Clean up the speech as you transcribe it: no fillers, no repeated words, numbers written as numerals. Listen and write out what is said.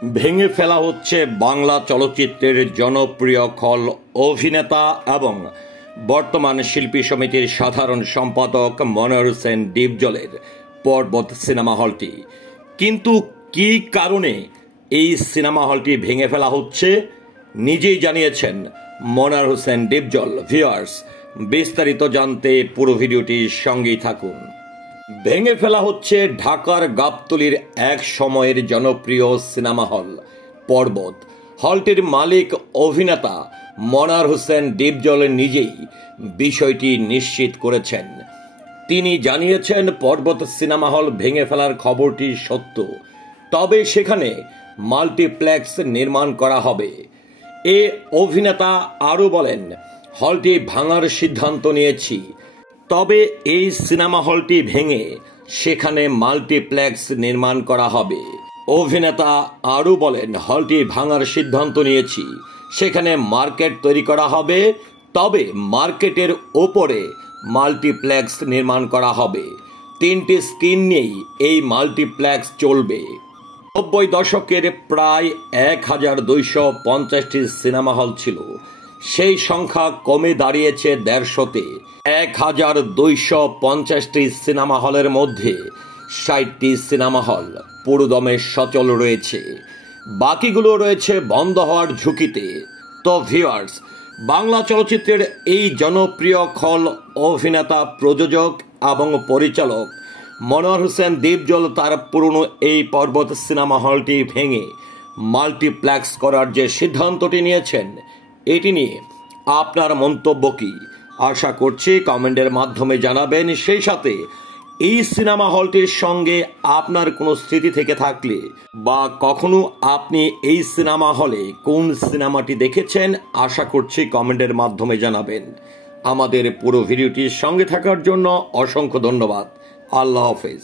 ভেঙে ফেলা হচ্ছে বাংলা চলচ্চিত্রের জনপ্রিয় খল অভিনেতা এবং বর্তমান শিল্পী সমিতির সাধারণ সম্পাদক মনোয়ার হোসেন ডিপজলের পর্বত সিনেমা হলটি। কিন্তু কী কারণে এই সিনেমা হলটি ভেঙে ফেলা হচ্ছে নিজেই জানিয়েছেন মনোয়ার হোসেন ডিপজল। ভিউয়ার্স, বিস্তারিত জানতে পুরো ভিডিওটির সঙ্গেই থাকুন। ভেঙে ফেলা হচ্ছে ঢাকার গাবতলীর এক সময়ের জনপ্রিয় সিনেমা হল পর্বত। হলটির মালিক অভিনেতা মনোয়ার হোসেন ডিপজল নিজেই বিষয়টি নিশ্চিত করেছেন। তিনি জানিয়েছেন পর্বত সিনেমা হল ভেঙে ফেলার খবরটি সত্য, তবে সেখানে মাল্টিপ্লেক্স নির্মাণ করা হবে। এ অভিনেতা আরও বলেন, হলটি ভাঙার সিদ্ধান্ত নিয়েছি, তবে এই সিনেমা হলটি ভেঙে সেখানে মাল্টিপ্লেক্স নির্মাণ করা হবে। অভিনেতা আরও বলেন, হলটি ভাঙার সিদ্ধান্ত নিয়েছি, সেখানে মার্কেট তৈরি করা হবে, তবে মার্কেটের ওপরে মাল্টিপ্লেক্স নির্মাণ করা হবে। 3টি স্ক্রিন নিয়েই এই মাল্টিপ্লেক্স চলবে। 90 দশকের প্রায় 1250টি সিনেমা হল ছিল, সেই সংখ্যা কমে দাঁড়িয়েছে 150-তে। 1250টি সিনেমা হলের মধ্যে 60টি সিনেমা হল পুরোদমে সচল রয়েছে, বাকিগুলো রয়েছে বন্ধ হওয়ার ঝুঁকিতে। তো ভিউয়ার্স, বাংলা চলচ্চিত্রের এই জনপ্রিয় খল অভিনেতা, প্রযোজক এবং পরিচালক মনোয়ার হোসেন ডিপজল তার পুরনো এই পর্বত সিনেমা হলটি ভেঙে মাল্টিপ্লেক্স করার যে সিদ্ধান্তটি নিয়েছেন, এটি নিয়ে আপনার মন্তব্য কি? আশা করছি কমেন্টের মাধ্যমে জানাবেন। সেই সাথে এই সিনেমা হলটির সঙ্গে আপনার কোনো স্মৃতি থেকে থাকলে বা কখনো আপনি এই সিনেমা হলে কোন সিনেমাটি দেখেছেন, আশা করছি কমেন্টের মাধ্যমে জানাবেন। আমাদের পুরো ভিডিওটির সঙ্গে থাকার জন্য অসংখ্য ধন্যবাদ। আল্লাহ হাফেজ।